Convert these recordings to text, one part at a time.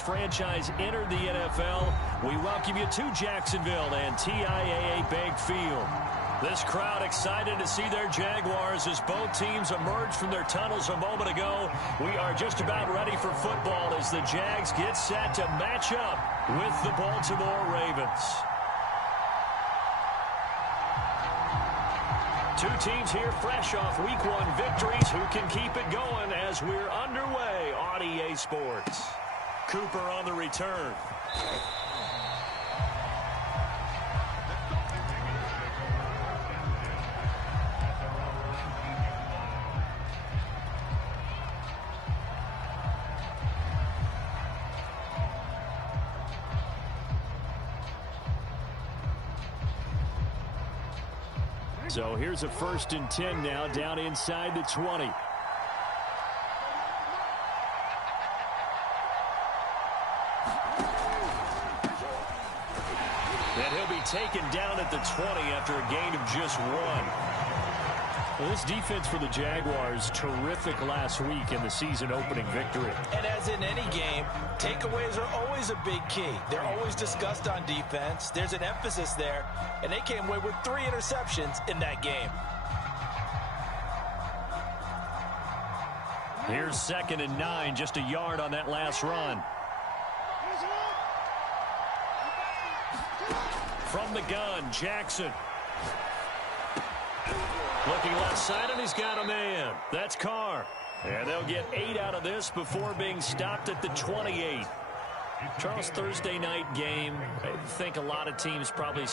franchise entered the NFL. We welcome you to Jacksonville and TIAA Bank Field. This crowd excited to see their Jaguars as both teams emerged from their tunnels a moment ago. We are just about ready for football as the Jags get set to match up with the Baltimore Ravens. Two teams here fresh off Week 1 victories. Who can keep it going as we're underway on EA Sports? Cooper on the return. So here's a 1st and 10 now down inside the 20. And he'll be taken down at the 20 after a gain of just 1. Well, this defense for the Jaguars, terrific last week in the season-opening victory. And as in any game, takeaways are always a big key. They're always discussed on defense. There's an emphasis there, and they came away with 3 interceptions in that game. Here's 2nd and 9, just a yard on that last run. From the gun, Jackson. Looking left side, and he's got a man. That's Carr. And they'll get 8 out of this before being stopped at the 28. Charles, Thursday night game. I think a lot of teams probably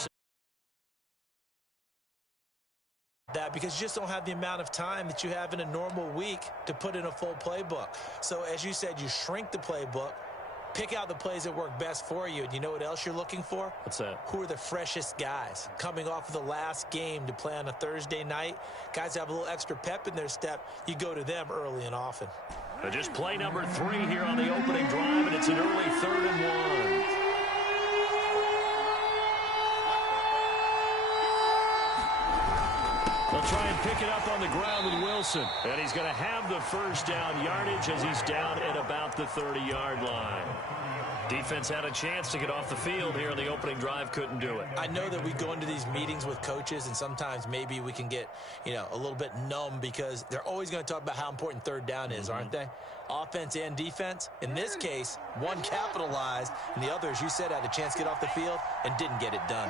that because you just don't have the amount of time that you have in a normal week to put in a full playbook. So as you said, you shrink the playbook, pick out the plays that work best for you. And you know what else you're looking for? What's that? Who are the freshest guys coming off of the last game to play on a Thursday night? Guys have a little extra pep in their step. You go to them early and often. Just play number 3 here on the opening drive, and it's an early 3rd and 1. They'll try and pick it up on the ground with Wilson. And he's going to have the first down yardage as he's down at about the 30-yard line. Defense had a chance to get off the field here on the opening drive, couldn't do it. I know that we go into these meetings with coaches, and sometimes maybe we can get, a little bit numb because they're always going to talk about how important 3rd down is, aren't they? Offense and defense. In this case, one capitalized, and the other, as you said, had a chance to get off the field and didn't get it done.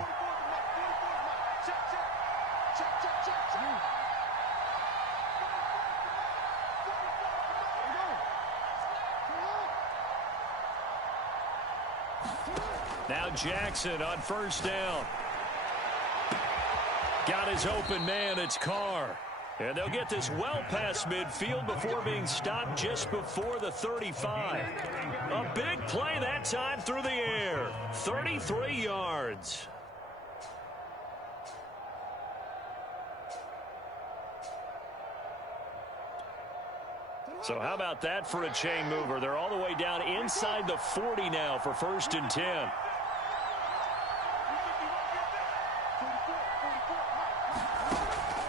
Now Jackson on 1st down. Got his open man, it's Carr. And they'll get this well past midfield before being stopped just before the 35. A big play that time through the air. 33 yards. So how about that for a chain mover? They're all the way down inside the 40 now for 1st and 10.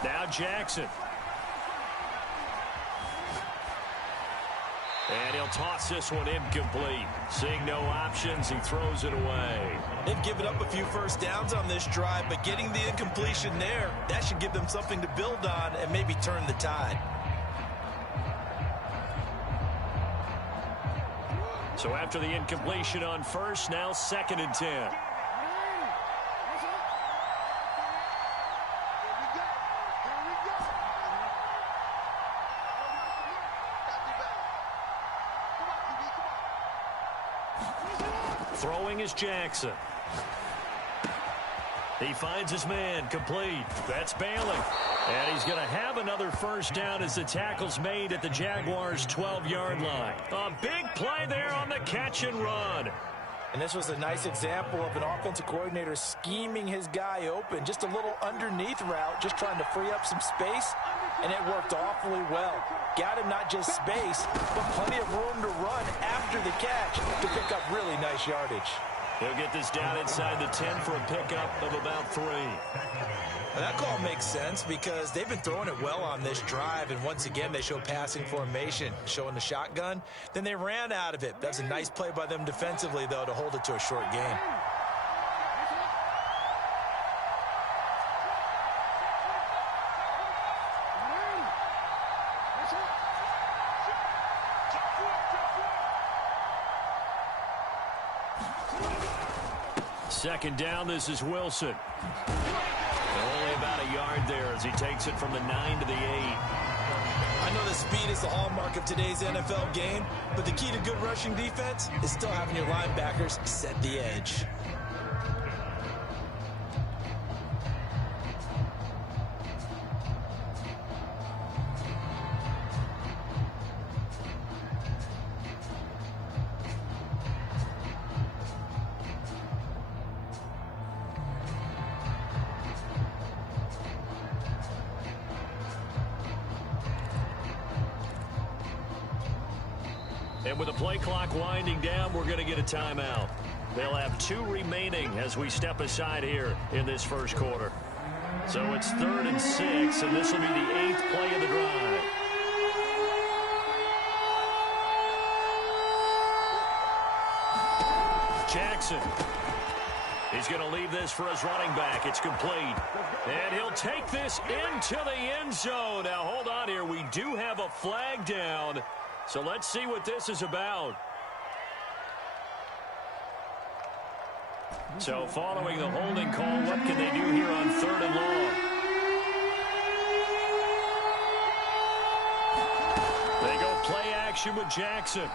Now Jackson. And he'll toss this one incomplete. Seeing no options, he throws it away. They've given up a few first downs on this drive, but getting the incompletion there, that should give them something to build on and maybe turn the tide. So after the incompletion on 1st, now 2nd and 10. Throwing is Jackson. He finds his man, complete. That's Bailey. And he's going to have another first down as the tackle's made at the Jaguars' 12-yard line. A big play there on the catch and run. And this was a nice example of an offensive coordinator scheming his guy open. Just a little underneath route, just trying to free up some space, and it worked awfully well. Got him not just space, but plenty of room to run after the catch to pick up really nice yardage. He'll get this down inside the 10 for a pickup of about 3. Well, that call makes sense because they've been throwing it well on this drive, and once again they show passing formation, showing the shotgun. Then they ran out of it. That's a nice play by them defensively, though, to hold it to a short game. Second down, this is Wilson. Only about a yard there as he takes it from the 9 to the 8. I know the speed is the hallmark of today's NFL game, but the key to good rushing defense is still having your linebackers set the edge. And with the play clock winding down, we're going to get a timeout. They'll have 2 remaining as we step aside here in this first quarter. So it's 3rd and 6, and this will be the 8th play of the drive. Jackson. He's going to leave this for his running back. It's complete. And he'll take this into the end zone. Now, hold on here. We do have a flag down. So let's see what this is about. So following the holding call, what can they do here on 3rd and long? They go play action with Jackson.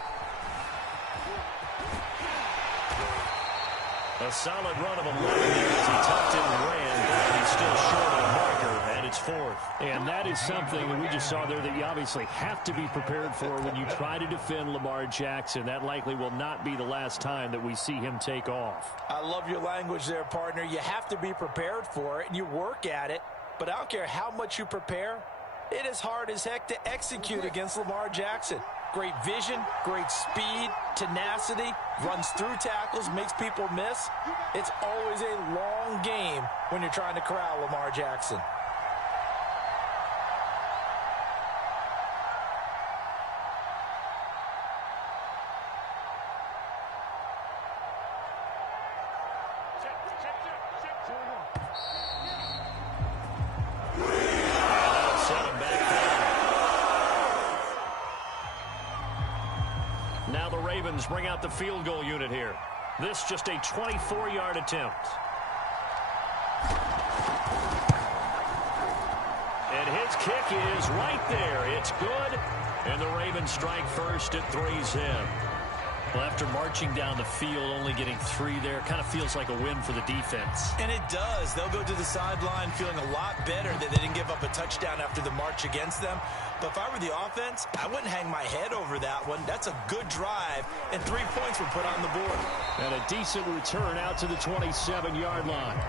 A solid run of 11 there as he tucked in and ran. He's still short of the marker, and it's 4th. And that is something that we just saw there that you obviously have to be prepared for when you try to defend Lamar Jackson. That likely will not be the last time that we see him take off. I love your language there, partner. You have to be prepared for it, and you work at it. But I don't care how much you prepare, it is hard as heck to execute against Lamar Jackson. Great vision, great speed, tenacity, runs through tackles, makes people miss. It's always a long game when you're trying to corral Lamar Jackson. Now the Ravens bring out the field goal unit here. This just a 24-yard attempt. And his kick is right there. It's good. And the Ravens strike first. It 3's in. Well, after marching down the field, only getting 3 there, kind of feels like a win for the defense. And it does. They'll go to the sideline feeling a lot better that they didn't give up a touchdown after the march against them. But if I were the offense, I wouldn't hang my head over that one. That's a good drive, and 3 points were put on the board. And a decent return out to the 27-yard line.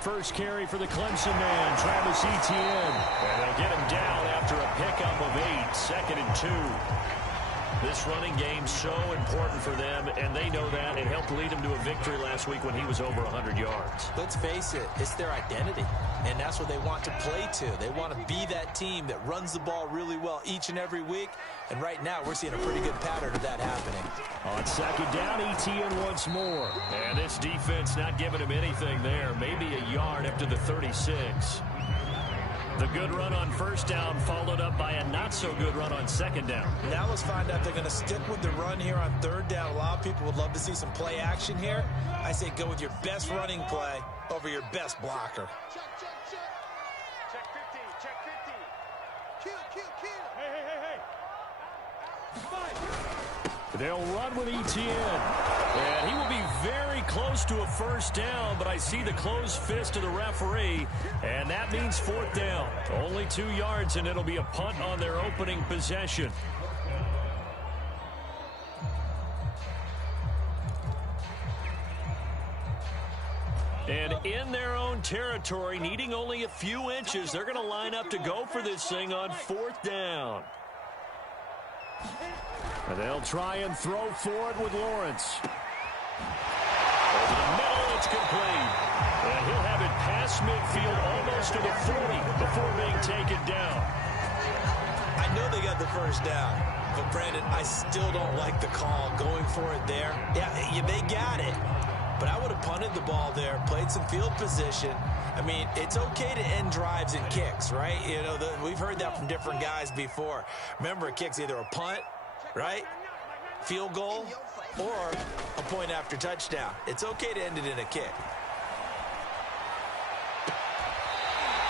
First carry for the Clemson man, Travis Etienne. And they'll get him down after a pickup of 8, 2nd and 2. This running game so important for them, and they know that. It helped lead them to a victory last week when he was over 100 yards. Let's face it, it's their identity, and that's what they want to play to. They want to be that team that runs the ball really well each and every week, and right now we're seeing a pretty good pattern of that happening. On 2nd down, Etienne once more. And this defense not giving him anything there. Maybe a yard up to the 36. The good run on 1st down followed up by a not-so-good run on 2nd down. Now let's find out if they're going to stick with the run here on 3rd down. A lot of people would love to see some play action here. I say go with your best running play over your best blocker. Check 50, check 50. Kill. Hey. They'll run with Etienne. And he will be very close to a 1st down, but I see the closed fist of the referee, and that means 4th down. Only 2 yards, and it'll be a punt on their opening possession. And in their own territory, needing only a few inches, they're going to line up to go for this thing on 4th down. And they'll try and throw for it with Lawrence. Over the middle, it's complete. And he'll have it past midfield almost to the 40 before being taken down. I know they got the first down, but Brandon, I still don't like the call going for it there. Yeah, they got it, but I would have punted the ball there, played some field position. I mean, it's okay to end drives and kicks, right? You know, we've heard that from different guys before. Remember, a kick's either a punt, right, field goal, or a point after touchdown. It's okay to end it in a kick.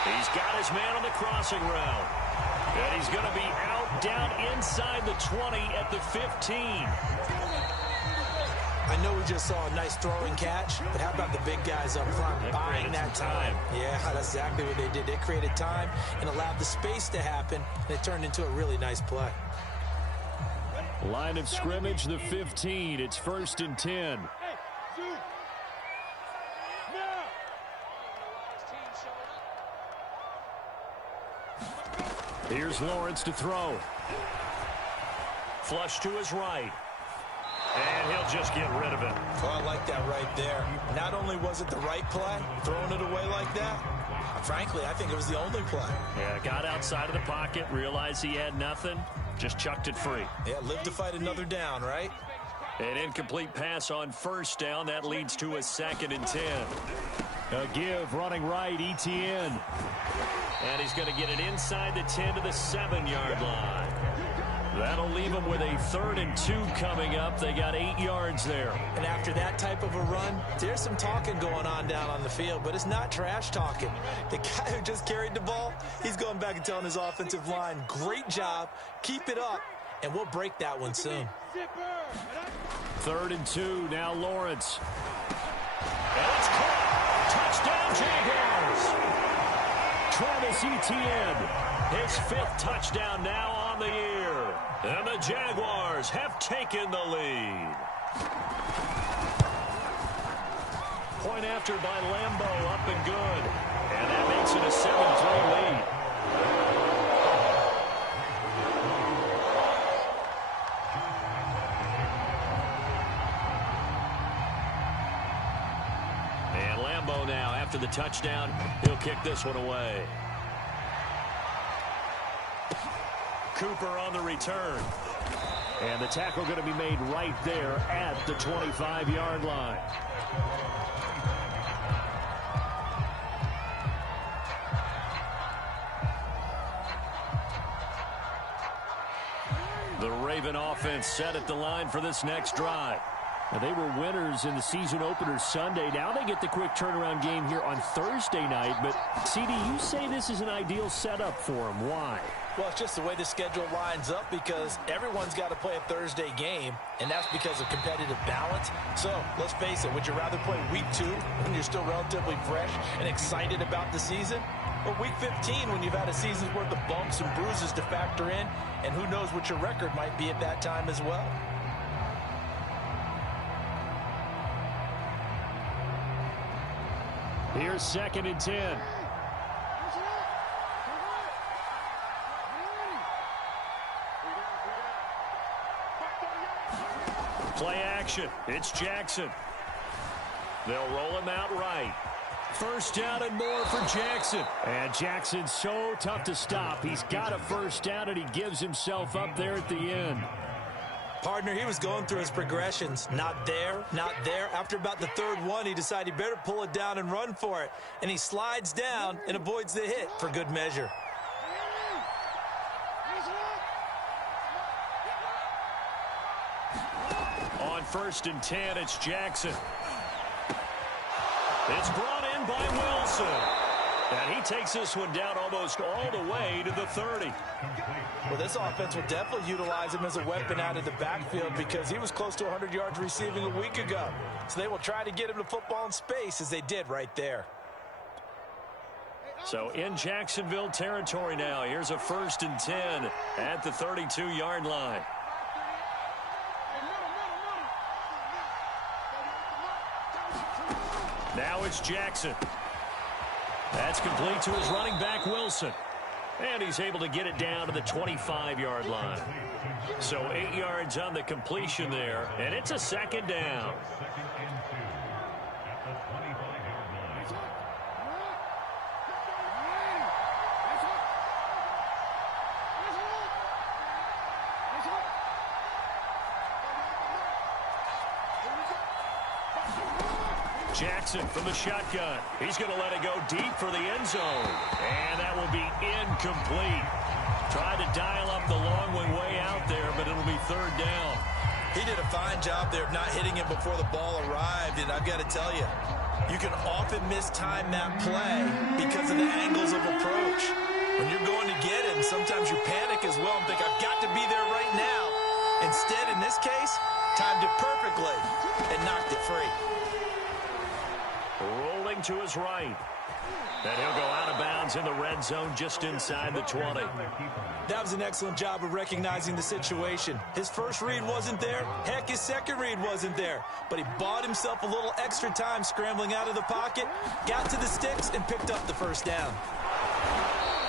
He's got his man on the crossing route. And he's going to be out down inside the 20 at the 15. I know we just saw a nice throwing catch, but how about the big guys up front buying that time? Yeah, that's exactly what they did. They created time and allowed the space to happen, and it turned into a really nice play. Line of scrimmage, the 15. It's 1st and 10. Here's Lawrence to throw. Flush to his right. And he'll just get rid of it. Oh, I like that right there. Not only was it the right play, throwing it away like that, frankly, I think it was the only play. Yeah, got outside of the pocket, realized he had nothing, just chucked it free. Yeah, live to fight another down, right? An incomplete pass on 1st down. That leads to a 2nd and 10. A give running right, ETN. And he's going to get it inside the 10 to the 7-yard line. That'll leave them with a 3rd and 2 coming up. They got 8 yards there. And after that type of a run, there's some talking going on down on the field, but it's not trash talking. The guy who just carried the ball, he's going back and telling his offensive line, great job, keep it up, and we'll break that one soon. 3rd and 2, now Lawrence. And it's caught. Touchdown, Jaguars. Travis Etienne. His 5th touchdown now on the year. And the Jaguars have taken the lead. Point after by Lambeau, up and good. And that makes it a 7-3 lead. And Lambeau now, after the touchdown, he'll kick this one away. Cooper on the return. And the tackle going to be made right there at the 25-yard line. The Raven offense set at the line for this next drive. Now, they were winners in the season opener Sunday. Now they get the quick turnaround game here on Thursday night. But, CD, you say this is an ideal setup for them. Why? Well, it's just the way the schedule lines up because everyone's got to play a Thursday game, and that's because of competitive balance. So, let's face it, would you rather play week 2 when you're still relatively fresh and excited about the season? Or week 15 when you've had a season's worth of bumps and bruises to factor in, and who knows what your record might be at that time as well? Here's 2nd and 10. Play action. It's Jackson. They'll roll him out right. 1st down and more for Jackson. And Jackson's so tough to stop. He's got a 1st down, and he gives himself up there at the end. Partner, he was going through his progressions. Not there, not there. After about the 3rd one, he decided he better pull it down and run for it. And he slides down and avoids the hit for good measure. On 1st and 10, it's Jackson. It's brought in by Wilson. And he takes this one down almost all the way to the 30. Well, this offense will definitely utilize him as a weapon out of the backfield because he was close to 100 yards receiving a week ago. So they will try to get him to football in space as they did right there. So in Jacksonville territory now, here's a 1st and 10 at the 32-yard line. Now it's Jackson. That's complete to his running back, Wilson. And he's able to get it down to the 25-yard line. So 8 yards on the completion there, and it's a second down. Jackson from the shotgun. He's going to let it go deep for the end zone. And that will be incomplete. Tried to dial up the long one way out there, but it'll be third down. He did a fine job there of not hitting it before the ball arrived, and I've got to tell you, you can often mistime that play because of the angles of approach. When you're going to get it, and sometimes you panic as well and think, I've got to be there right now. Instead, in this case, timed it perfectly and knocked it free. Rolling to his right. And he'll go out of bounds in the red zone just inside the 20. That was an excellent job of recognizing the situation. His first read wasn't there. Heck, his second read wasn't there. But he bought himself a little extra time scrambling out of the pocket, got to the sticks, and picked up the first down.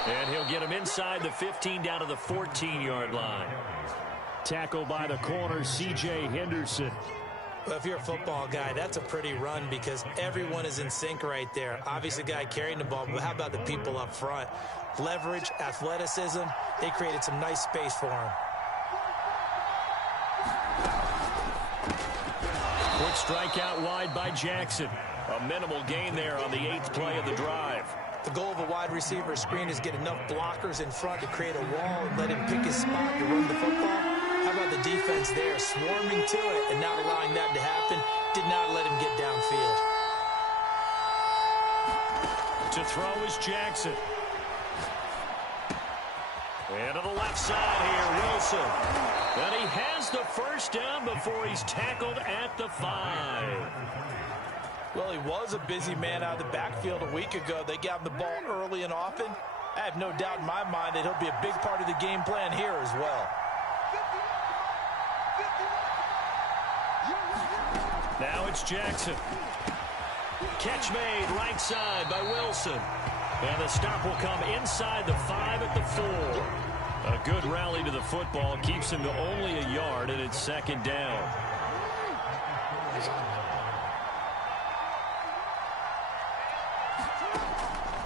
And he'll get him inside the 15 down to the 14-yard line. Tackled by the corner, C.J. Henderson. Well, if you're a football guy, that's a pretty run because everyone is in sync right there. Obviously, the guy carrying the ball, but how about the people up front? Leverage, athleticism, they created some nice space for him. Quick strike out wide by Jackson. A minimal gain there on the 8th play of the drive. The goal of a wide receiver screen is get enough blockers in front to create a wall and let him pick his spot to run the football. How about the defense there, swarming to it and not allowing that to happen? Did not let him get downfield. To throw is Jackson. And to the left side here, Wilson. And he has the first down before he's tackled at the 5. Well, he was a busy man out of the backfield a week ago. They got him the ball early and often. I have no doubt in my mind that he'll be a big part of the game plan here as well. Now it's Jackson. Catch made right side by Wilson. And the stop will come inside the 5 at the 4. A good rally to the football keeps him to only a yard, and it's second down.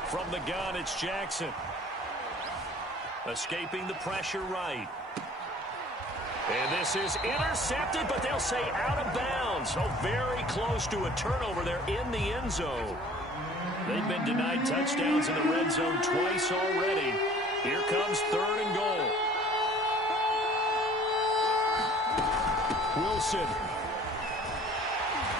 From the gun, it's Jackson. Escaping the pressure right. And this is intercepted, but they'll say out of bounds. So very close to a turnover there in the end zone. They've been denied touchdowns in the red zone twice already. Here comes 3rd and goal. Wilson.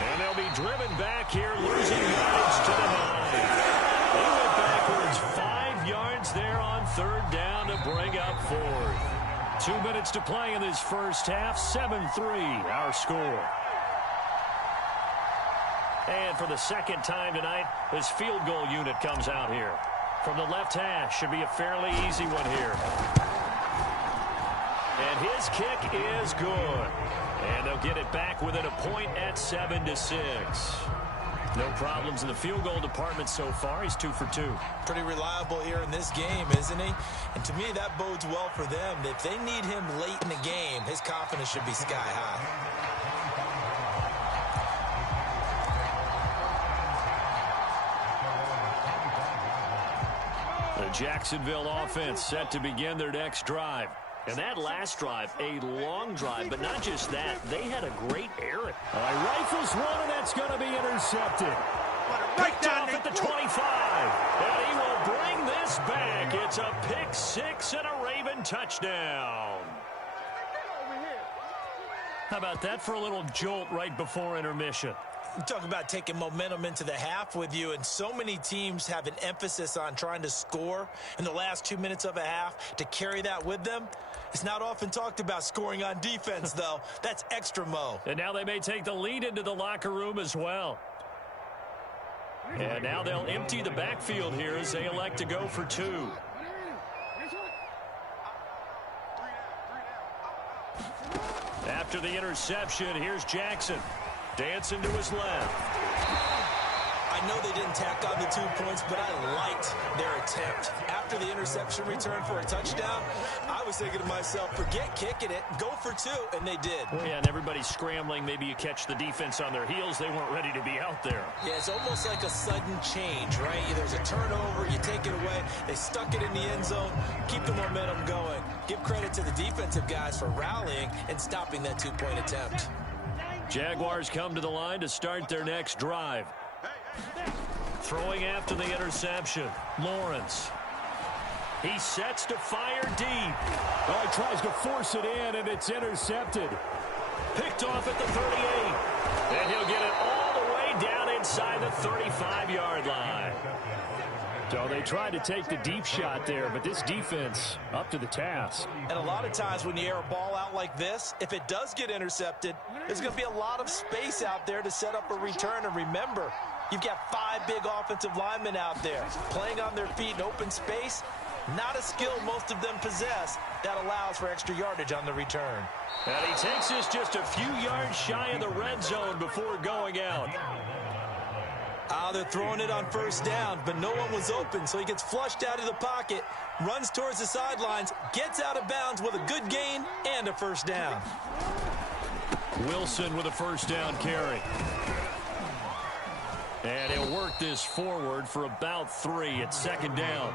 And they'll be driven back here, losing yards to the 9. They went backwards 5 yards there on 3rd down to bring up 4th. 2 minutes to play in this first half. 7-3 our score. And for the second time tonight, this field goal unit comes out here. From the left hash, should be a fairly easy one here. And his kick is good. And they'll get it back within a point at 7-6. No problems in the field goal department so far. He's 2 for 2. Pretty reliable here in this game, isn't he? And to me, that bodes well for them. If they need him late in the game, his confidence should be sky high. The Jacksonville offense set to begin their next drive. And that last drive, a long drive, but not just that. They had a great errand. Rifles one, and that's going to be intercepted. Picked off at the 25. And he will bring this back. It's a pick 6 and a Raven touchdown. How about that for a little jolt right before intermission? You talk about taking momentum into the half with you, and so many teams have an emphasis on trying to score in the last 2 minutes of a half to carry that with them. It's not often talked about scoring on defense, though. That's extra mo. And now they may take the lead into the locker room as well. And now they'll empty the backfield here as they elect to go for 2. After the interception, here's Jackson. Dancing to his left. I know they didn't tack on the 2 points, but I liked their attempt. After the interception return for a touchdown, I was thinking to myself, forget kicking it, go for 2, and they did. Well, yeah, and everybody's scrambling. Maybe you catch the defense on their heels. They weren't ready to be out there. Yeah, it's almost like a sudden change, right? There's a turnover, you take it away, they stuck it in the end zone, keep the momentum going. Give credit to the defensive guys for rallying and stopping that 2-point attempt. Jaguars come to the line to start their next drive. Throwing after the interception, Lawrence. He sets to fire deep. Oh, he tries to force it in, and it's intercepted. Picked off at the 38. And he'll get it all the way down inside the 35-yard line. So they tried to take the deep shot there, but this defense up to the task. And a lot of times when you air a ball out like this, if it does get intercepted, there's going to be a lot of space out there to set up a return. And remember, you've got 5 big offensive linemen out there playing on their feet in open space. Not a skill most of them possess that allows for extra yardage on the return. And he takes us just a few yards shy of the red zone before going out. They're throwing it on first down, but no one was open, so he gets flushed out of the pocket, runs towards the sidelines, gets out of bounds with a good gain and a first down. Wilson with a first down carry. And he'll work this forward for about 3 at second down.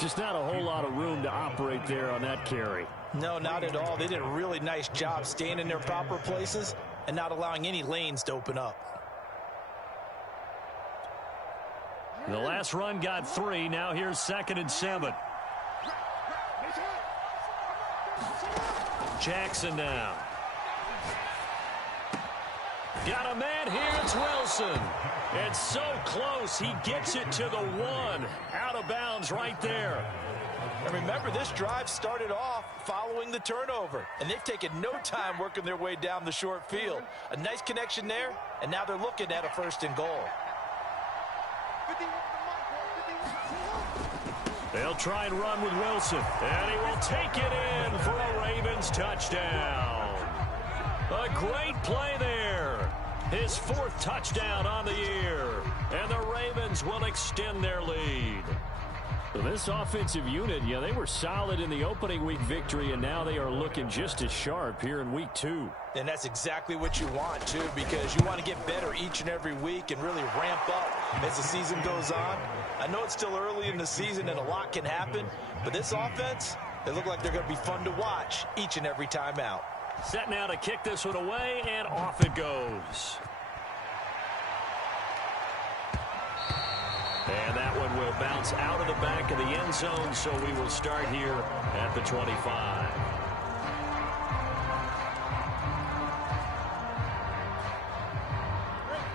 Just not a whole lot of room to operate there on that carry. No, not at all. They did a really nice job staying in their proper places and not allowing any lanes to open up. The last run got 3. Now here's 2nd and 7. Jackson now. Got a man here. It's Wilson. It's so close. He gets it to the 1. Out of bounds right there. And remember, this drive started off following the turnover, and they've taken no time working their way down the short field. A nice connection there, and now they're looking at a 1st and goal. They'll try and run with Wilson, and he will take it in for a Ravens touchdown. A great play there. His 4th touchdown on the year, and the Ravens will extend their lead. So this offensive unit, yeah, they were solid in the opening week victory, and now they are looking just as sharp here in week 2. And that's exactly what you want, too, because you want to get better each and every week and really ramp up as the season goes on. I know it's still early in the season and a lot can happen, but this offense, they look like they're going to be fun to watch each and every time out. Set now to kick this one away, and off it goes. And that one will bounce out of the back of the end zone, so we will start here at the 25.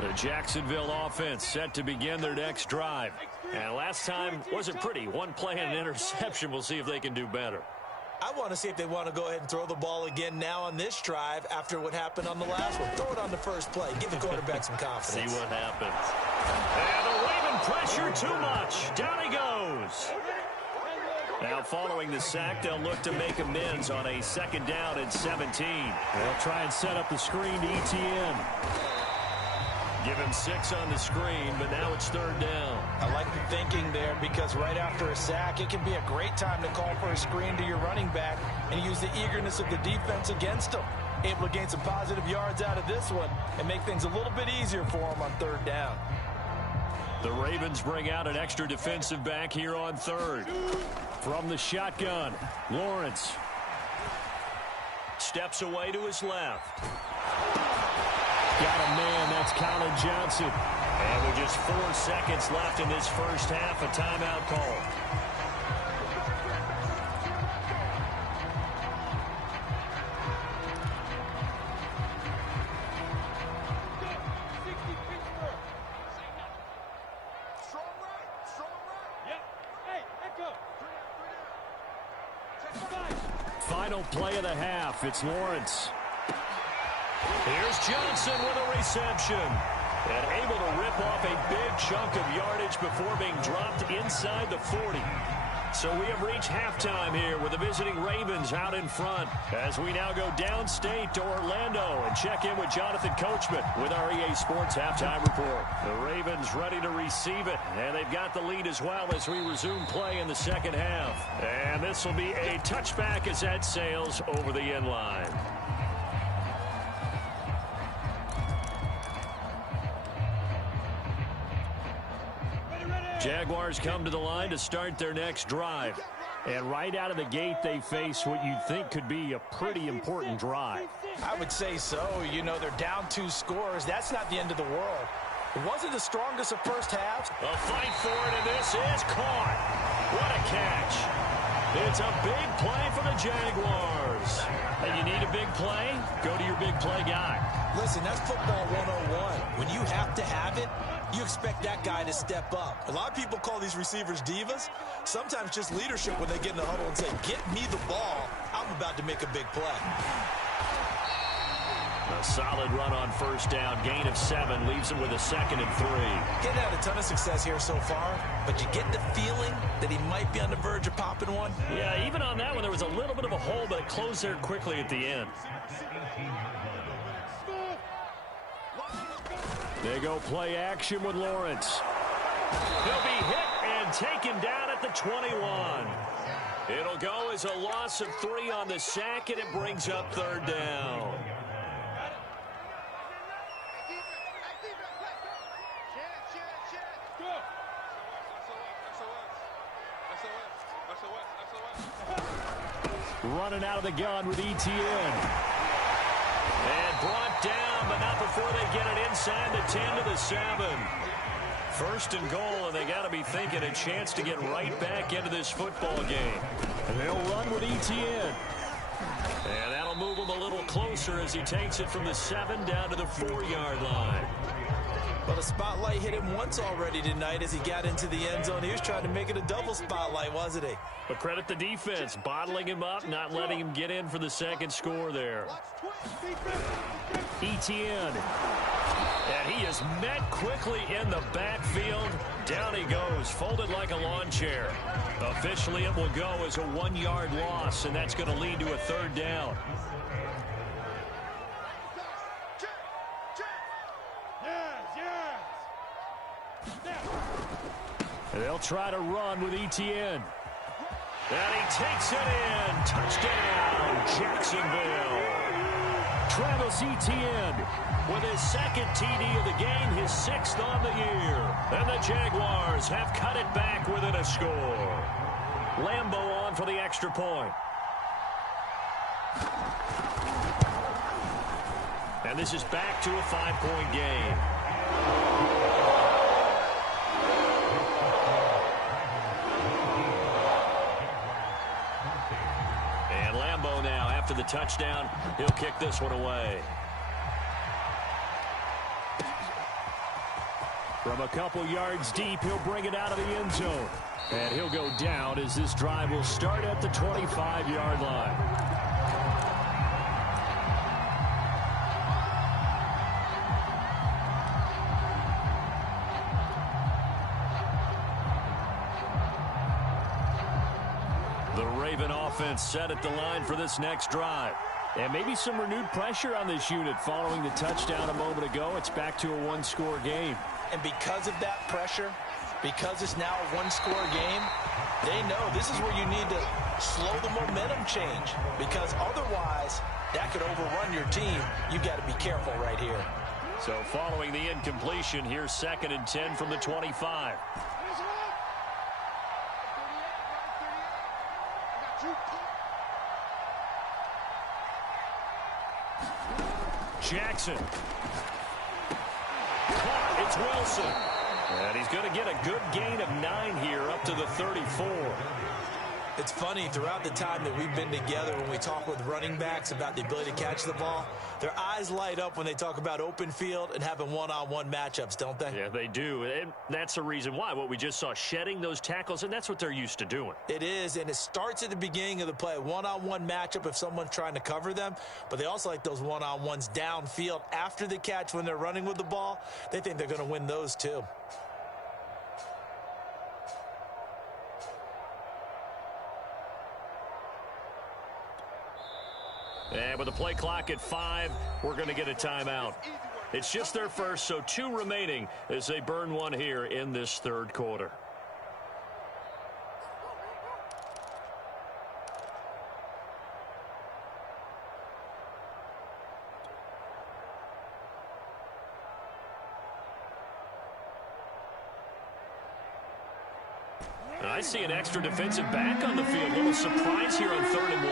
The Jacksonville offense set to begin their next drive. And last time wasn't pretty. 1 play and an interception. We'll see if they can do better. I want to see if they want to go ahead and throw the ball again now on this drive after what happened on the last one. Throw it on the first play. Give the quarterback some confidence. See what happens. And the Raven pressure too much. Down he goes. Now following the sack, they'll look to make amends on a 2nd down and 17. They'll try and set up the screen to ETN. Give him 6 on the screen, but now it's 3rd down. I like the thinking there because right after a sack, it can be a great time to call for a screen to your running back and use the eagerness of the defense against them. Able to gain some positive yards out of this one and make things a little bit easier for them on 3rd down. The Ravens bring out an extra defensive back here on 3rd. From the shotgun, Lawrence. Steps away to his left. Got a man, that's Colin Johnson. And with just 4 seconds left in this first half, a timeout call. Final play of the half, it's Lawrence. Here's Johnson with a reception. And able to rip off a big chunk of yardage before being dropped inside the 40. So we have reached halftime here with the visiting Ravens out in front as we now go downstate to Orlando and check in with Jonathan Coachman with our EA Sports Halftime Report. The Ravens ready to receive it, and they've got the lead as well as we resume play in the second half. And this will be a touchback as that sails over the end line. Jaguars come to the line to start their next drive. And right out of the gate, they face what you'd think could be a pretty important drive. I would say so. You know, they're down 2 scores. That's not the end of the world. It wasn't the strongest of first halves. A fight for it, and this is caught. What a catch. It's a big play for the Jaguars. And you need a big play? Go to your big play guy. Listen, that's football 101. When you have to have it, you expect that guy to step up. A lot of people call these receivers divas. Sometimes just leadership when they get in the huddle and say, get me the ball. I'm about to make a big play. A solid run on first down. Gain of 7 leaves him with a 2nd and 3. Getting had a ton of success here so far, but you get the feeling that he might be on the verge of popping one. Yeah, even on that one, there was a little bit of a hole, but it closed there quickly at the end. They go play action with Lawrence. He'll be hit and taken down at the 21. It'll go as a loss of 3 on the sack, and it brings up 3rd down. Running out of the gun with Etienne. And brought down, but not before they get it inside the 10 to the 7. 1st and goal, and they got to be thinking a chance to get right back into this football game. And they'll run with Etienne. And that'll move him a little closer as he takes it from the 7 down to the 4-yard line. Well, the spotlight hit him once already tonight as he got into the end zone. He was trying to make it a double spotlight, wasn't he? But credit the defense, bottling him up, not letting him get in for the 2nd score there. Etienne. And he is met quickly in the backfield. Down he goes, folded like a lawn chair. Officially, it will go as a 1-yard loss, and that's going to lead to a 3rd down. They'll try to run with Etienne. And he takes it in. Touchdown, Jacksonville. Travis Etienne with his 2nd TD of the game, his 6th on the year. And the Jaguars have cut it back within a score. Lambeau on for the extra point. And this is back to a 5-point game. After the touchdown, he'll kick this one away. From a couple yards deep, he'll bring it out of the end zone. And he'll go down as this drive will start at the 25-yard line. Offense set at the line for this next drive. And maybe some renewed pressure on this unit following the touchdown a moment ago. It's back to a 1-score game. And because of that pressure, because it's now a 1-score game, they know this is where you need to slow the momentum change. Because otherwise, that could overrun your team. You've got to be careful right here. So following the incompletion, here's 2nd and 10 from the 25. Jackson. Caught. It's Wilson. And he's going to get a good gain of 9 here up to the 34. It's funny, throughout the time that we've been together, when we talk with running backs about the ability to catch the ball, their eyes light up when they talk about open field and having one-on-one matchups, don't they? Yeah, they do. And that's the reason why. What we just saw, shedding those tackles, and that's what they're used to doing. It is, and it starts at the beginning of the play. One-on-one matchup if someone's trying to cover them, but they also like those one-on-ones downfield after the catch when they're running with the ball. They think they're going to win those too. And with the play clock at 5, we're going to get a timeout. It's just their first, so 2 remaining as they burn one here in this third quarter. I see an extra defensive back on the field. A little surprise here on 3rd and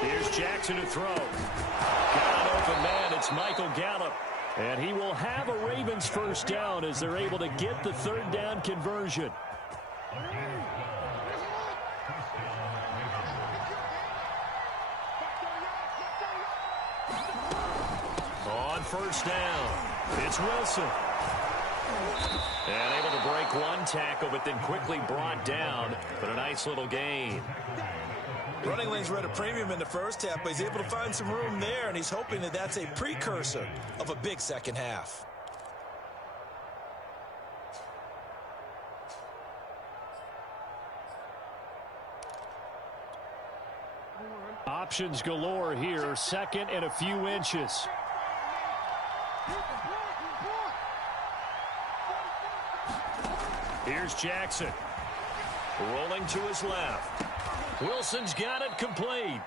1. Here's Jackson to throw. Got an open man. It's Michael Gallup. And he will have a Ravens first down as they're able to get the 3rd down conversion. First down. It's Wilson. And able to break one tackle, but then quickly brought down. But a nice little gain. Running lanes were at a premium in the first half, but he's able to find some room there, and he's hoping that that's a precursor of a big second half. Options galore here. 2nd and a few inches. Here's Jackson. Rolling to his left. Wilson's got it complete.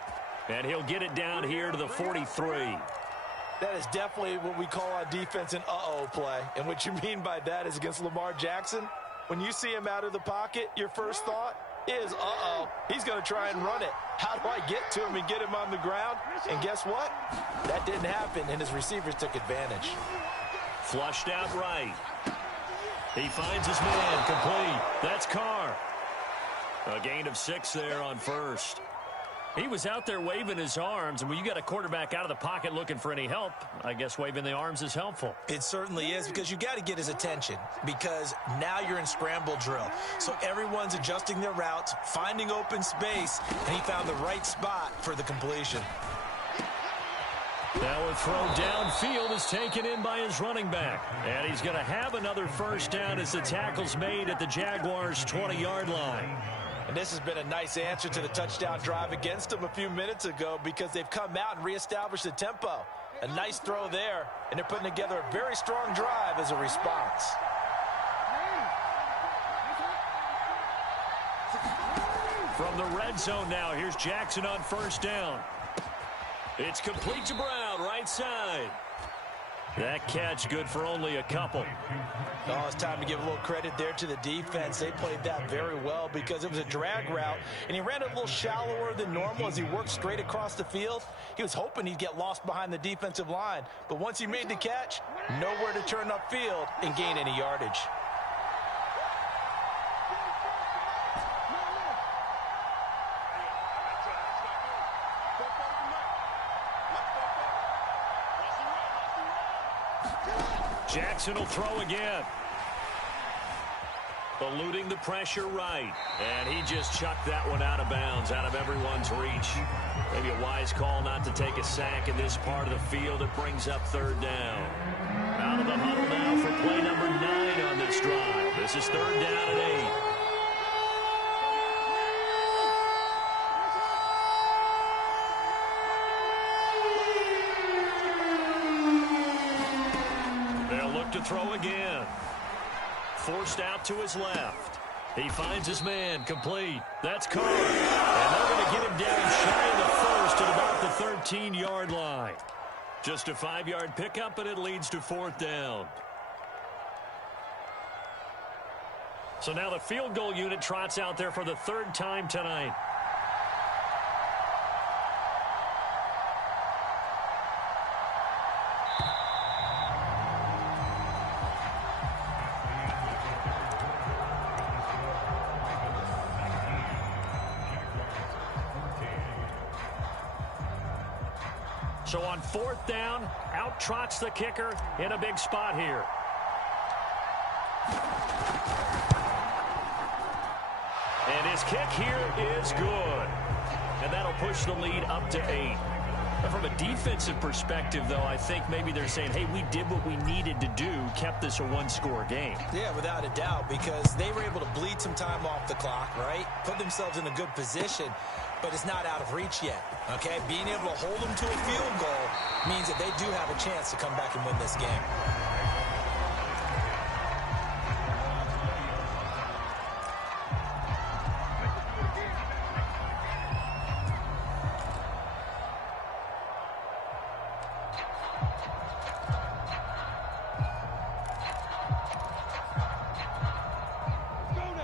And he'll get it down here to the 43. That is definitely what we call on defense an uh-oh play. And what you mean by that is against Lamar Jackson, when you see him out of the pocket, your first thought is, uh-oh, he's going to try and run it. How do I get to him and get him on the ground? And guess what? That didn't happen, and his receivers took advantage. Flushed out right. He finds his man complete. That's Carr. A gain of 6 there on first. He was out there waving his arms, and when you got a quarterback out of the pocket looking for any help, I guess waving the arms is helpful. It certainly is, because you got to get his attention, because now you're in scramble drill. So everyone's adjusting their routes, finding open space, and he found the right spot for the completion. Now a throw downfield is taken in by his running back. And he's going to have another first down as the tackle's made at the Jaguars' 20-yard line. And this has been a nice answer to the touchdown drive against them a few minutes ago, because they've come out and reestablished the tempo. A nice throw there, and they're putting together a very strong drive as a response. From the red zone now, here's Jackson on first down. It's complete to Brown, right side. That catch good for only a couple. Oh, it's time to give a little credit there to the defense. They played that very well because it was a drag route, and he ran it a little shallower than normal as he worked straight across the field. He was hoping he'd get lost behind the defensive line, but once he made the catch, nowhere to turn upfield and gain any yardage. Jackson will throw again. Eluding the pressure right. And he just chucked that one out of bounds, out of everyone's reach. Maybe a wise call not to take a sack in this part of the field. It brings up 3rd down. Out of the huddle now for play number 9 on this drive. This is 3rd down and 8. To throw again. Forced out to his left. He finds his man complete. That's Carr. And they're going to get him down shy of the first at about the 13-yard line. Just a 5-yard pickup, and it leads to 4th down. So now the field goal unit trots out there for the 3rd time tonight. So on 4th down, out trots the kicker in a big spot here. And his kick here is good. And that'll push the lead up to 8. From a defensive perspective, though, I think maybe they're saying, hey, we did what we needed to do, kept this a one-score game. Yeah, without a doubt, because they were able to bleed some time off the clock, right? Put themselves in a good position, but it's not out of reach yet, okay? Being able to hold them to a field goal means that they do have a chance to come back and win this game.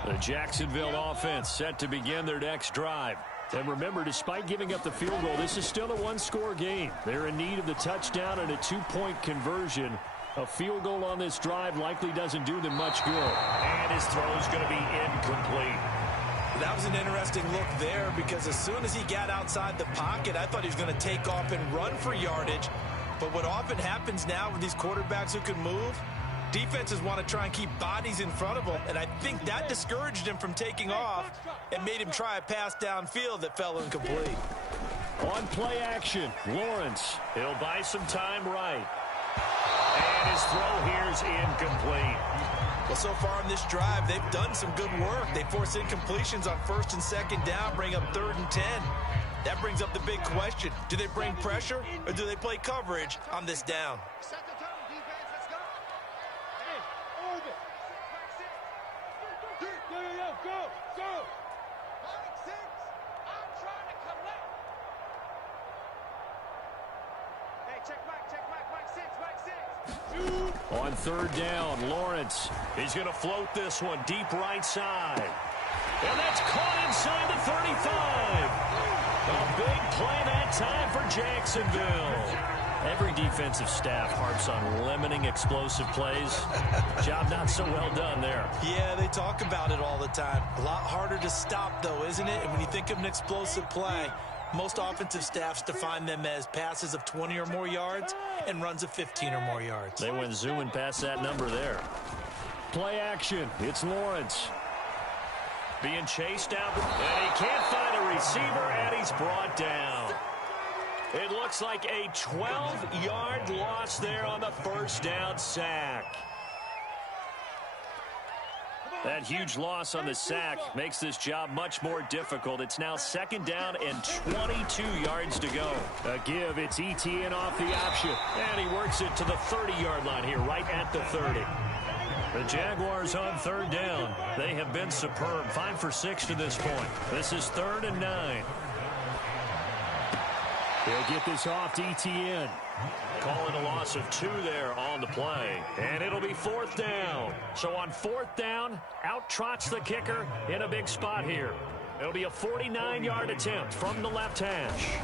The Jacksonville offense set to begin their next drive. And remember, despite giving up the field goal, this is still a one-score game. They're in need of the touchdown and a two-point conversion. A field goal on this drive likely doesn't do them much good. And his throw is going to be incomplete. That was an interesting look there because as soon as he got outside the pocket, I thought he was going to take off and run for yardage. But what often happens now with these quarterbacks who can move, defenses want to try and keep bodies in front of them, and I think that discouraged him from taking off and made him try a pass downfield that fell incomplete. On play action, Lawrence. He'll buy some time right. And his throw here's incomplete. Well, so far in this drive, they've done some good work. They force incompletions on 1st and 2nd down, bring up 3rd and 10. That brings up the big question. Do they bring pressure or do they play coverage on this down? Set the tone, defense. Let's go. Hey, orbit. Go. Mike 6. I'm trying to collect. Hey, check Mike. Mike 6. On 3rd down, Lawrence. He's going to float this one deep right side. And that's caught inside the 35. A big play that time for Jacksonville. Every defensive staff harps on limiting explosive plays. Job not so well done there. Yeah, they talk about it all the time. A lot harder to stop, though, isn't it? And when you think of an explosive play, most offensive staffs define them as passes of 20 or more yards and runs of 15 or more yards. They went zooming past that number there. Play action. It's Lawrence. Being chased down, and he can't find a receiver, and he's brought down. It looks like a 12-yard loss there on the 1st down sack. That huge loss on the sack makes this job much more difficult. It's now 2nd down and 22 yards to go. A give, it's Etienne off the option, and he works it to the 30-yard line here, right at the 30. The Jaguars on 3rd down. They have been superb. 5 for 6 to this point. This is 3rd and 9. They'll get this off to Etienne. Calling a loss of 2 there on the play. And it'll be 4th down. So on 4th down, out trots the kicker in a big spot here. It'll be a 49-yard attempt from the left hash.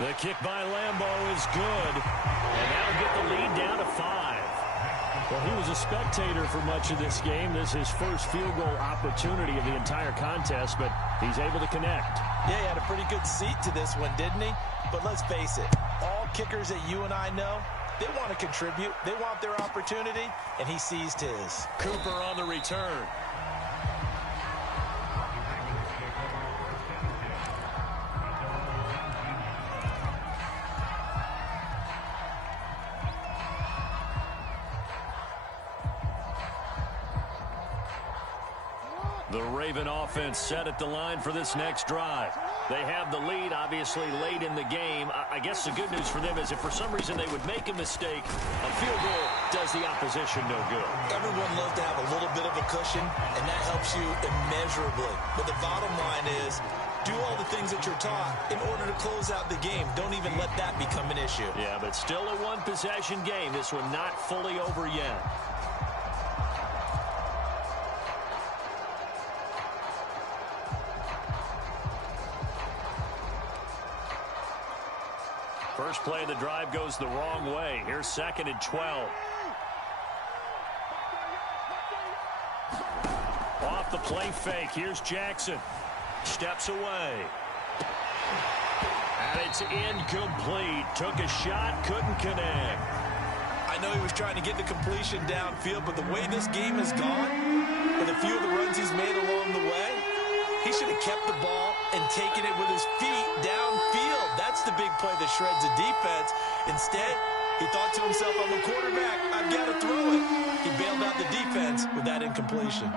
The kick by Lambeau is good. And that'll get the lead down to 5. Well, he was a spectator for much of this game. This is his first field goal opportunity of the entire contest, but he's able to connect. Yeah, he had a pretty good seat to this one, didn't he? But let's face it, all kickers that you and I know, they want to contribute. They want their opportunity, and he seized his. Cooper on the return. The Raven offense set at the line for this next drive. They have the lead, obviously, late in the game. I guess the good news for them is if for some reason they would make a mistake, a field goal does the opposition no good. Everyone loves to have a little bit of a cushion, and that helps you immeasurably. But the bottom line is, do all the things that you're taught in order to close out the game. Don't even let that become an issue. Yeah, but still a one-possession game. This one not fully over yet. First play of the drive goes the wrong way. Here's 2nd and 12. Off the play fake. Here's Jackson. Steps away. And it's incomplete. Took a shot, couldn't connect. I know he was trying to get the completion downfield, but the way this game has gone, with a few of the runs he's made along the way, He should have kept the ball and taken it with his feet downfield. That's the big play that shreds the defense. Instead, he thought to himself, I'm a quarterback. I've got to throw it. He bailed out the defense with that incompletion.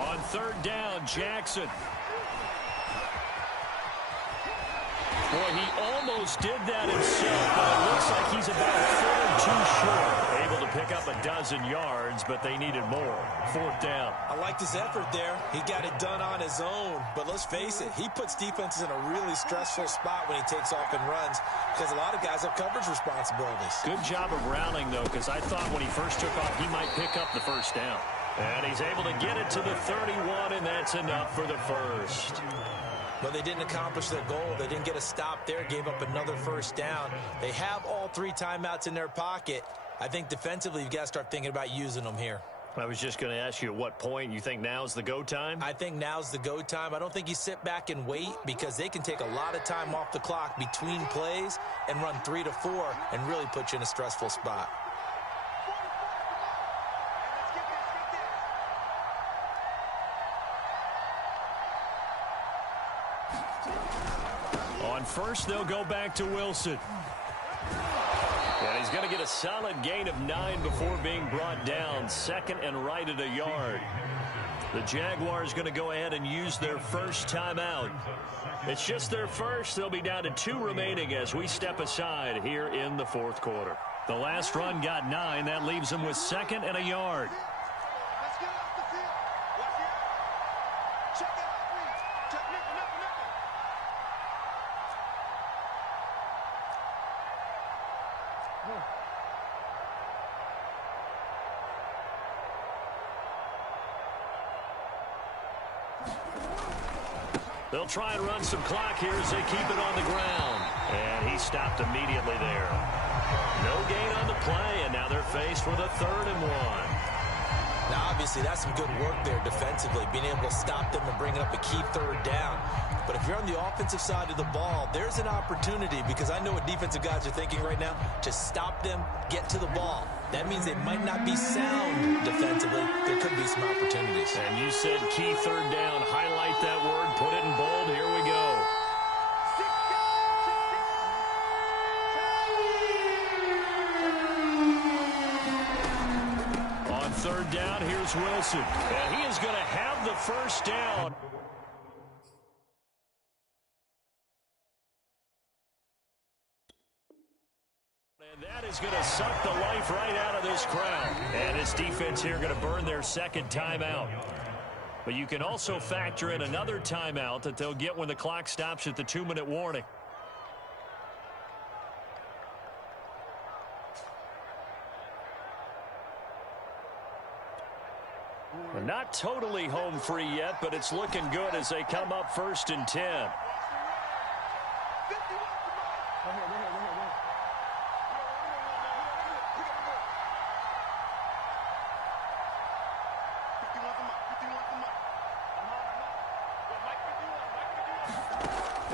On third down, Jackson. Boy, he almost did that himself, but it looks like he's about a foot or two short. Able to pick up a dozen yards, but they needed more. Fourth down. I liked his effort there. He got it done on his own. But let's face it, he puts defenses in a really stressful spot when he takes off and runs because a lot of guys have coverage responsibilities. Good job of rallying, though, because I thought when he first took off, he might pick up the first down. And he's able to get it to the 31, and that's enough for the first. But they didn't accomplish their goal. They didn't get a stop there, gave up another first down. They have all 3 timeouts in their pocket. I think defensively you've got to start thinking about using them here. I was just going to ask you at what point you think now's the go time? I think now's the go time. I don't think you sit back and wait because they can take a lot of time off the clock between plays and run 3 to 4 and really put you in a stressful spot. On first, they'll go back to Wilson. And he's going to get a solid gain of 9 before being brought down. Second and right at a yard. The Jaguars going to go ahead and use their first timeout. It's just their first. They'll be down to 2 remaining as we step aside here in the fourth quarter. The last run got 9. That leaves them with second and a yard. Let's get off the field. Watch it. Check that out, please. Check nipple. They'll try and run some clock here as they keep it on the ground. And he stopped immediately there. No gain on the play, and now they're faced with a 3rd and 1. Now, obviously, that's some good work there defensively, being able to stop them and bring up a key 3rd down. But if you're on the offensive side of the ball, there's an opportunity because I know what defensive guys are thinking right now. To stop them, get to the ball. That means they might not be sound defensively. There could be some opportunities. And you said key 3rd down. Highlight that word. Put it in bold. Here we go. On 3rd down, here's Wilson. And he is going to have the first down. And that is going to suck the life right out of this crowd. And this defense here going to burn their second timeout. But you can also factor in another timeout that they'll get when the clock stops at the 2-minute warning. Not totally home free yet, but it's looking good as they come up 1st and 10.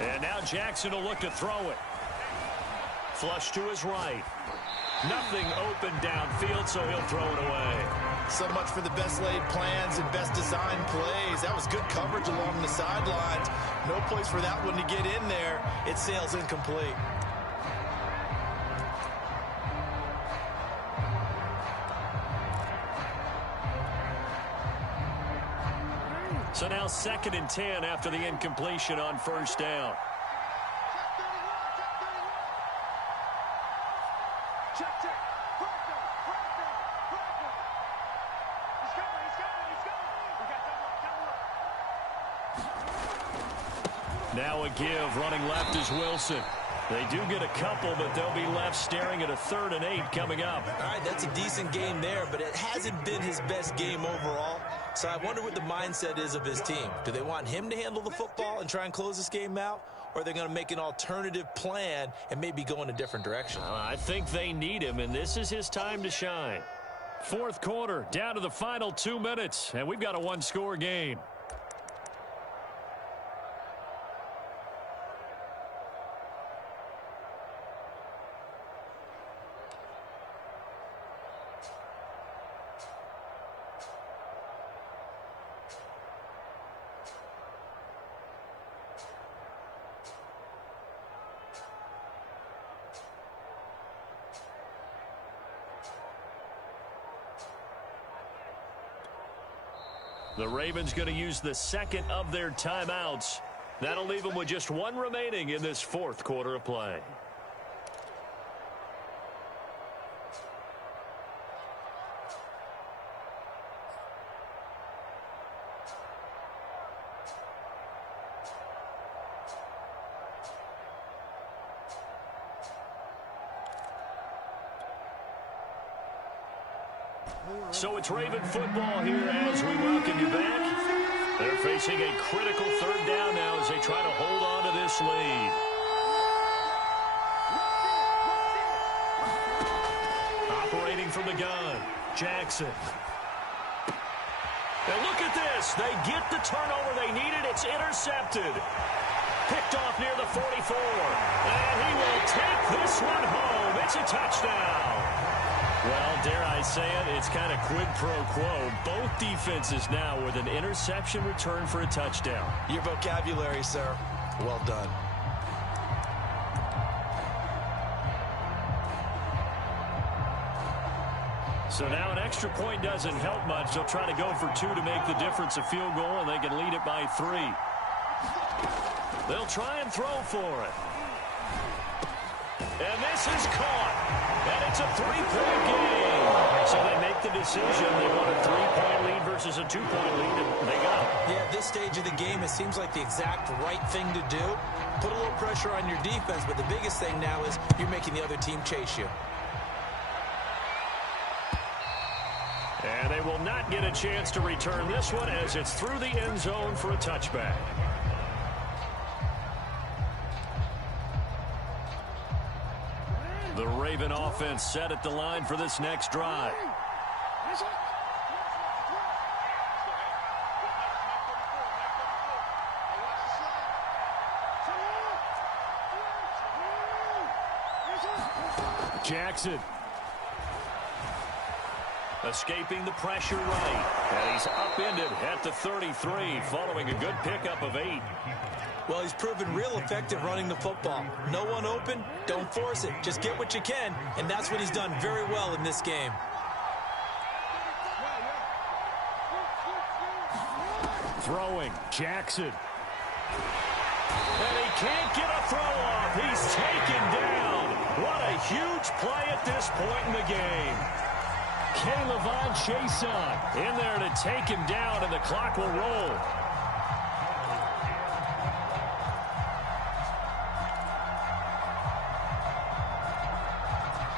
And now Jackson will look to throw it. Flush to his right. Nothing open downfield, so he'll throw it away. So much for the best laid plans and best designed plays. That was good coverage along the sidelines. No place for that one to get in there. It sails incomplete. So now 2nd and 10 after the incompletion on 1st down. Now a give, running left is Wilson. They do get a couple, but they'll be left staring at a 3rd and 8 coming up. All right, that's a decent game there, but it hasn't been his best game overall. So I wonder what the mindset is of his team. Do they want him to handle the football and try and close this game out? Or are they going to make an alternative plan and maybe go in a different direction? I think they need him, and this is his time to shine. Fourth quarter, down to the final 2 minutes, and we've got a 1-score game. The Ravens going to use the second of their timeouts. That'll leave them with just one remaining in this fourth quarter of play. So it's Raven football here as we welcome you back. They're facing a critical third down now as they try to hold on to this lead. Operating from the gun, Jackson. And look at this. They get the turnover they needed. It's intercepted. Picked off near the 44. And he will take this one home. It's a touchdown. Well, dare I say it, it's kind of quid pro quo. Both defenses now with an interception return for a touchdown. Your vocabulary, sir. Well done. So now an extra point doesn't help much. They'll try to go for two to make the difference a field goal, and they can lead it by 3. They'll try and throw for it. And this is caught. And it's a 3-point game. So they make the decision. They want a 3-point lead versus a 2-point lead, and they got it. Yeah, at this stage of the game, it seems like the exact right thing to do. Put a little pressure on your defense, but the biggest thing now is you're making the other team chase you. And they will not get a chance to return this one as it's through the end zone for a touchback. The Raven offense set at the line for this next drive. Jackson. Escaping the pressure right. And he's upended at the 33 following a good pickup of 8. Well, he's proven real effective running the football. No one open, don't force it. Just get what you can, and that's what he's done very well in this game. Throwing, Jackson. And he can't get a throw off. He's taken down. What a huge play at this point in the game. K'Lavon Chaisson in there to take him down, and the clock will roll.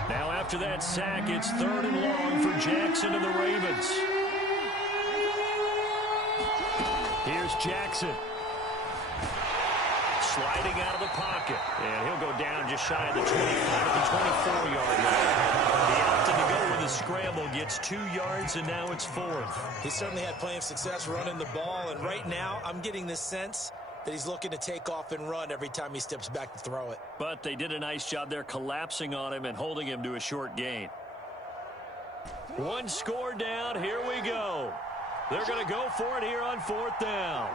Now after that sack, it's 3rd and long for Jackson and the Ravens. Here's Jackson. Sliding out of the pocket. And he'll go down just shy of the 25 to the 24-yard line. He opted to go with a scramble, gets 2 yards, and now it's 4th. He certainly had plenty of success running the ball, and right now I'm getting this sense that he's looking to take off and run every time he steps back to throw it. But they did a nice job there collapsing on him and holding him to a short gain. 1 score down. Here we go. They're going to go for it here on 4th down.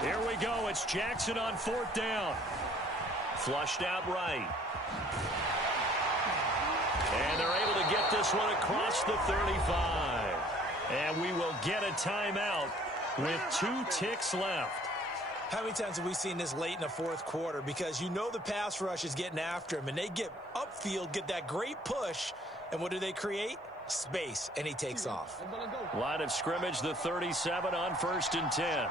Here we go. It's Jackson on 4th down. Flushed out right. And they're able to get this one across the 35. And we will get a timeout with 2 ticks left. How many times have we seen this late in the 4th quarter? Because you know the pass rush is getting after him, and they get upfield, get that great push, and what do they create? Space, and he takes off. Line of scrimmage, the 37 on 1st and 10.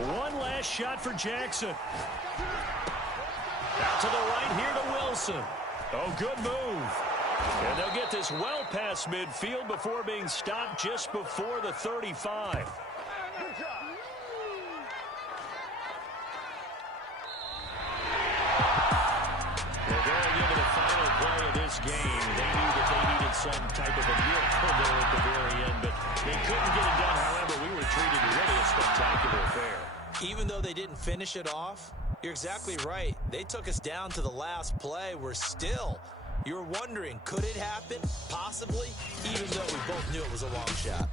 One last shot for Jackson. Out to the right here to Wilson. Oh, good move. And they'll get this well past midfield before being stopped just before the 35. They're going into the final play of this game. They knew that they needed some type of a miracle there at the very end, but they couldn't get it done. However, we were treated really a spectacular affair. Even though they didn't finish it off, you're exactly right. They took us down to the last play. We're still You're wondering, could it happen? Possibly, even though we both knew it was a long shot.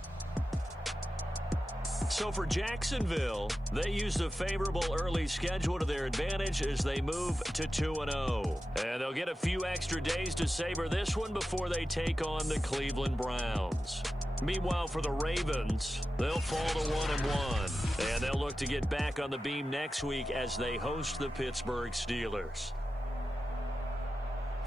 So for Jacksonville, they used a favorable early schedule to their advantage as they move to 2-0. And they'll get a few extra days to savor this one before they take on the Cleveland Browns. Meanwhile, for the Ravens, they'll fall to 1-1. And they'll look to get back on the beam next week as they host the Pittsburgh Steelers.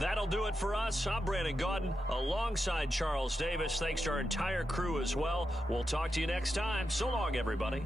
That'll do it for us. I'm Brandon Gaudin alongside Charles Davis. Thanks to our entire crew as well. We'll talk to you next time. So long, everybody.